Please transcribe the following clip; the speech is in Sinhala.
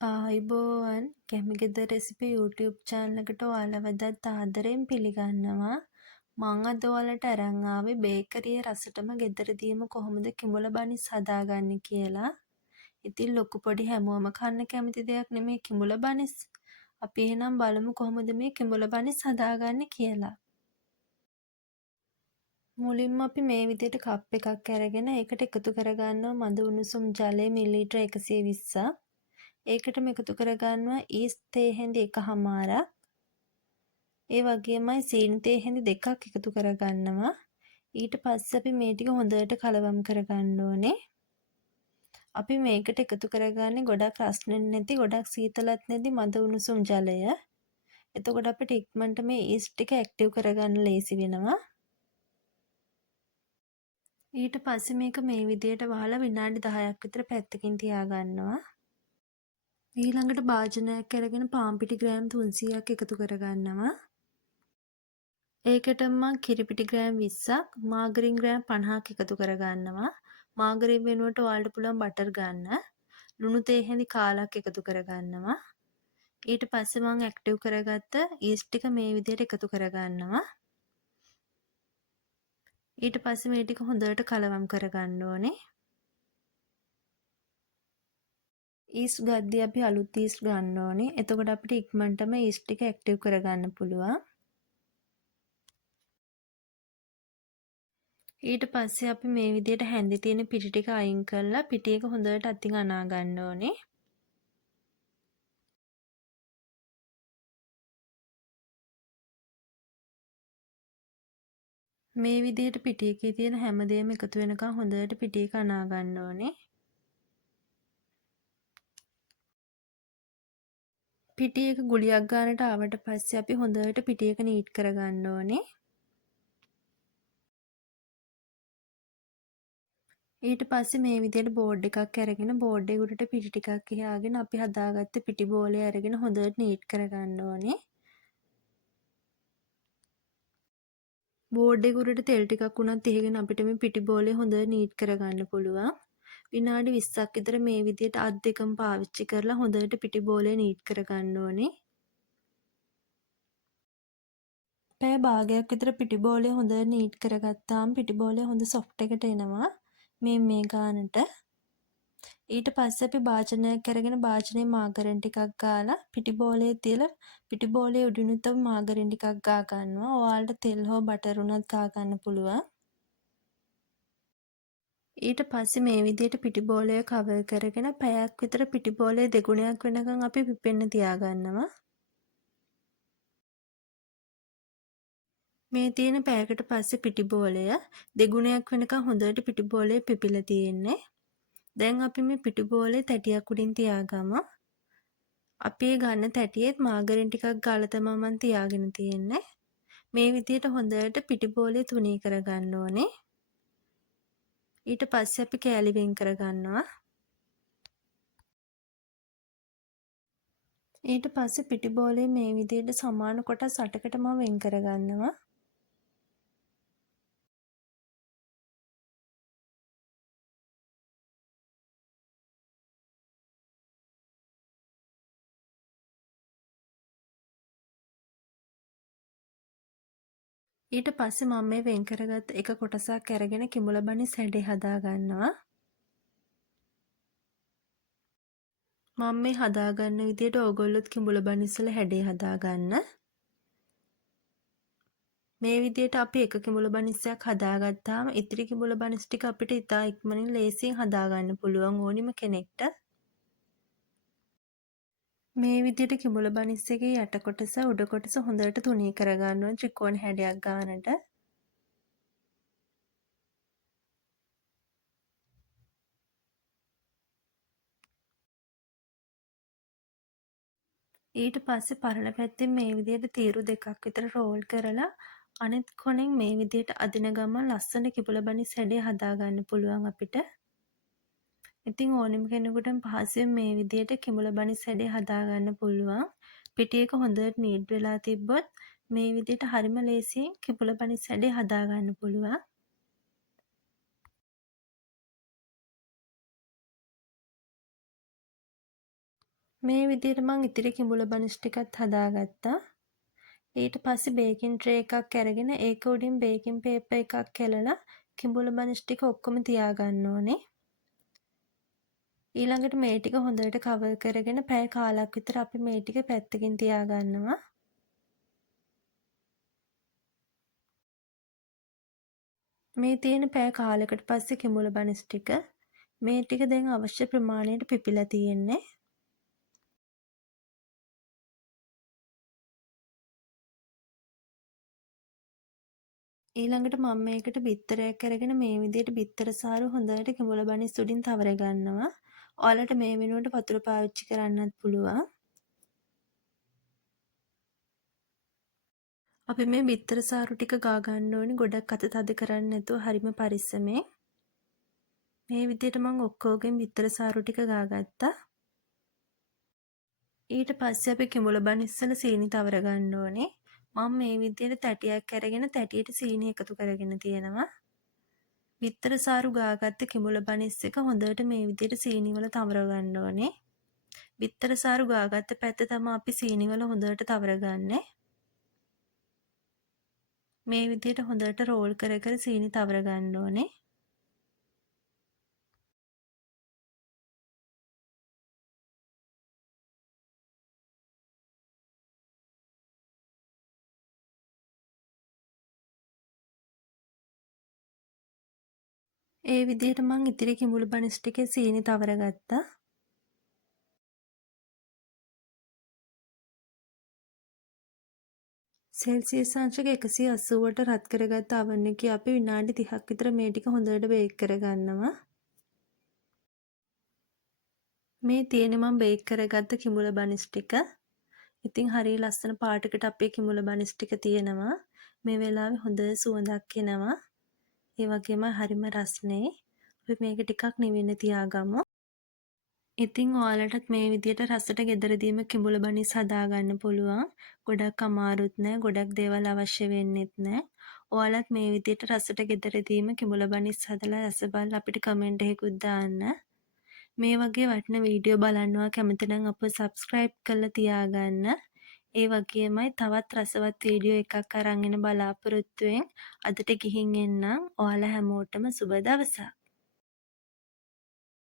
ආයුබෝවන් කැමිගෙදර රෙසිපි YouTube channel එකට ඔයාලව අදත් ආදරයෙන් පිළිගන්නවා. මං අද ඔයාලට අරන් ආවේ බේකරියේ රසටම ගෙදරදීම කොහොමද කිඹුලා බනිස් හදාගන්නේ කියලා. ඉතින් ලොකු පොඩි හැමෝම කන්න කැමති දෙයක් නෙමේ කිඹුලා බනිස්. අපි එහෙනම් බලමු කොහොමද මේ කිඹුලා බනිස් හදාගන්නේ කියලා. මුලින්ම අපි මේ විදිහට කප් එකක් අරගෙන ඒකට එකතු කරගන්නවා මද උණුසුම් ජලය මිලිලීටර 120ක්. ඒකටම එකතු කරගන්නවා ඊස්ට් තේ හැඳි 1/2. ඒ වගේමයි සීනි තේ හැඳි 2ක් එකතු කරගන්නවා. ඊට පස්සේ අපි මේ ටික හොඳට කලවම් කරගන්න ඕනේ. අපි මේකට එකතු කරගන්නේ ගොඩක් රස්නෙ නැති ගොඩක් සීතලත් නැති මද උණුසුම් ජලය. එතකොට අපිට ඉක්මනට මේ ඊස්ට් ටික ඇක්ටිව් කරගන්න ලේසි වෙනවා. ඊට පස්සේ මේක මේ විදිහට වහලා විනාඩි 10ක් විතර පැත්තකින් තියාගන්නවා. ඊළඟට භාජනයක් අරගෙන පාන් පිටි ග්‍රෑම් 300ක් එකතු කරගන්නවා. ඒකට මම කිරිපිටි ග්‍රෑම් 20ක්, මාගරින් ග්‍රෑම් 50ක් එකතු කරගන්නවා. මාගරින් වෙනුවට ඔයාලට පුළුවන් බටර් ගන්න. ලුණු තේ හැඳි කාලක් එකතු කරගන්නවා. ඊට පස්සේ මම ඇක්ටිව් කරගත්ත ඊස්ට් ටික මේ විදිහට එකතු කරගන්නවා. ඊට පස්සේ මේ ටික හොඳට කලවම් කරගන්න ඕනේ. ඊස්ට් ගද්දී අපි අලුත් ඊස්ට් ගන්න ඕනේ. එතකොට අපිට ඉක්මනටම ඊස්ට් ටික ඇක්ටිව් කරගන්න පුළුවන්. ඊට පස්සේ අපි මේ විදිහට හැන්දේ තියෙන පිටි ටික අයින් කරලා පිටි එක හොඳට අතින් අනා ගන්න ඕනේ. මේ විදිහට පිටි එකේ තියෙන හැමදේම එකතු වෙනකන් හොඳට පිටි එක අනා ගන්න ඕනේ. පිටි එක ගුලියක් ගන්නට ආවට පස්සේ අපි හොඳට පිටි එක නීට් කරගන්න ඕනේ. ඊට පස්සේ මේ විදිහට බෝඩ් එකක් අරගෙන බෝඩ් එක උඩට පිටි ටිකක් ගහගෙන අපි හදාගත්ත පිටි බෝලේ අරගෙන හොඳට නීට් කරගන්න ඕනේ. බෝඩ් එක උඩට තෙල් ටිකක් උනත් එහෙගෙන අපිට මේ පිටි බෝලේ හොඳට නීට් කරගන්න පුළුවන්. විනාඩි 20ක් විතර මේ විදිහට අත් දෙකම පාවිච්චි කරලා හොඳට පිටි බෝලේ නීට් කරගන්න ඕනේ. පැය භාගයක් විතර පිටි බෝලේ හොඳට නීට් කරගත්තාම පිටි බෝලේ හොඳ සොෆ්ට් එකට එනවා. මේ ගානට. ඊට පස්සේ අපි භාජනයක් අරගෙන භාජනයේ මාගරින් ටිකක් ගාලා පිටි බෝලේ තියලා පිටි බෝලේ උඩිනුත් අපි මාගරින් ටිකක් ගා ගන්නවා. ඔයාලට තෙල් හෝ බටර් උනත් ගා ගන්න පුළුවන්. ඊට පස්සේ මේ විදිහට පිටි බෝලය කවර් කරගෙන පැයක් විතර පිටි බෝලය දෙගුණයක් වෙනකන් අපි පිපෙන්න තියාගන්නවා. මේ තියෙන පැයකට පස්සේ පිටි බෝලය දෙගුණයක් වෙනකන් හොඳට පිටි බෝලය පිපිලා තියෙන්නේ. දැන් අපි මේ පිටි බෝලේ තැටියක් උඩින් තියාගමු. අපි ගන්න තැටියෙත් මාගරින් ටිකක් ගාලා තමයි මම තියාගෙන තියෙන්නේ. මේ විදිහට හොඳට පිටි බෝලේ තුනී කරගන්න ඕනේ. ඊට පස්සේ අපි කෑලි වෙන් කරගන්නවා. ඊට පස්සේ පිටි බෝලේ මේ විදිහට සමාන කොටස් 8කට මම වෙන් කරගන්නවා. ඊට පස්සේ මම මේ වෙන් කරගත්ත එක කොටසක් අරගෙන කිඹුලා බනිස් හැඩේ හදා ගන්නවා. මම මේ හදාගන්න විදිහට ඕගොල්ලොත් කිඹුලා බනිස් වල හැඩේ හදාගන්න. මේ විදිහට අපි එක කිඹුලා බනිස්සයක් හදාගත්තාම ඉතිරි කිඹුලා බනිස් ටික අපිට ඉතා ඉක්මනින් ලේසියෙන් හදාගන්න පුළුවන් ඕනිම කෙනෙක්ට. මේ විදිහට කිඹුලා බනිස් එකේ යට කොටස උඩ කොටස හොඳට තුනී කරගන්න ඕන ත්‍රිකෝණ හැඩයක් ගන්නට. ඊට පස්සේ පරණ පැත්තෙන් මේ විදිහට තීරු දෙකක් විතර රෝල් කරලා අනිත් කොනෙන් මේ විදිහට අදින ගමන් ලස්සන කිඹුලා බනිස් හැඩය හදාගන්න පුළුවන් අපිට. ඉතින් ඕනෙම කෙනෙකුට පහසුවෙන් මේ විදිහට කිඹුලා බනිස් හැඩය හදාගන්න පුළුවන්. පිටි එක හොඳට නීට් වෙලා තිබ්බොත් මේ විදිහට හරිම ලේසියෙන් කිඹුලා බනිස් හැඩය හදාගන්න පුළුවන්. මේ විදිහට මං ඉතිරි කිඹුල බනිස් ටිකත් හදාගත්තා. ඊට පස්සේ බේකින් ට්‍රේ එකක් අරගෙන ඒක උඩින් බේකින් පේපර් එකක් එලලා කිඹුල බනිස් ටික ඔක්කොම තියාගන්න ඕනේ. ඊළඟට මේ ටික හොඳට කවර් කරගෙන පැය කාලක් විතර අපි මේ ටික පැත්තකින් තියාගන්නවා. මේ තියෙන පැය කාලයකට පස්සේ කිඹුල බනිස් ටික මේ ටික දැන් අවශ්‍ය ප්‍රමාණයට පිපිලා තියෙන්නේ. ඊළඟට මම මේකට බිත්තරයක් අරගෙන මේ විදිහට බිත්තර සාරු හොඳට කිඹුල බනිස් උඩින් තවර ගන්නවා. ඔයාලට මේ වෙනුවට වතුර පාවිච්චි කරන්නත් පුළුවන්. අපි මේ බිත්තර සාරු ටික ගා ගන්න ඕනේ ගොඩක් අත තද කරන්නේ නැතුව හරිම පරිස්සමෙන්. මේ විදිහට මම ඔක්කොගෙන් බිත්තර සාරු ටික ගාගත්තා. ඊට පස්සේ අපි කිඹුල බනිස් වල සීනි තවර ගන්න ඕනේ. මම මේ විදිහට තැටියක් අරගෙන තැටියට සීනි එකතු කරගෙන තියෙනවා. බිත්තර සාරු ගාගත්ත කිඹුල බනිස් එක හොඳට මේ විදිහට සීනි වල තවර ගන්න ඕනේ. බිත්තර සාරු ගාගත්ත පැත්ත තමයි අපි සීනි වල හොඳට තවර ගන්නේ. මේ විදිහට හොඳට රෝල් කර කර සීනි තවර ගන්න ඕනේ. ඒ විදිහට මං ඉතිරි කිඹුල් බනිස් ටිකේ සීනි තවර ගත්තා. සෙල්සියස් අංශක 180ට රත් කරගත්ත oven එකේ අපි විනාඩි 30ක් විතර මේ ටික හොඳට බේක් කරගන්නවා. මේ තියෙන්නේ මම බේක් කරගත්ත කිඹුල බනිස් ටික. ඉතින් හරිය ලස්සන පාටකට අපේ කිඹුල බනිස් ටික තියෙනවා. මේ වෙලාවේ හොඳ සුවඳක් එනවා. ඒ වගේම හරිම රස්නේ. අපි මේක ටිකක් නිවෙන්න තියාගමු. ඉතින් ඔයාලටත් මේ විදිහට රසට ගෙදරදීම කිඹුල බනිස් හදාගන්න පුළුවන්. ගොඩක් අමාරුත් නෑ. ගොඩක් දේවල් අවශ්‍ය වෙන්නෙත් නෑ. ඔයාලත් මේ විදිහට රසට ගෙදරදීම කිඹුල බනිස් හදලා රස බලලා අපිට කමෙන්ට් එකකුත් දාන්න. මේ වගේ වටින වීඩියෝ බලන්නවා කැමති නම් අපව සබ්ස්ක්‍රයිබ් කරලා තියාගන්න. ඒ වගේමයි තවත් රසවත් වීඩියෝ එකක් අරන් එන බලාපොරොත්තුවෙන් අදට ගිහින් එන්නම්. ඔයාලා හැමෝටම සුබ දවසක්.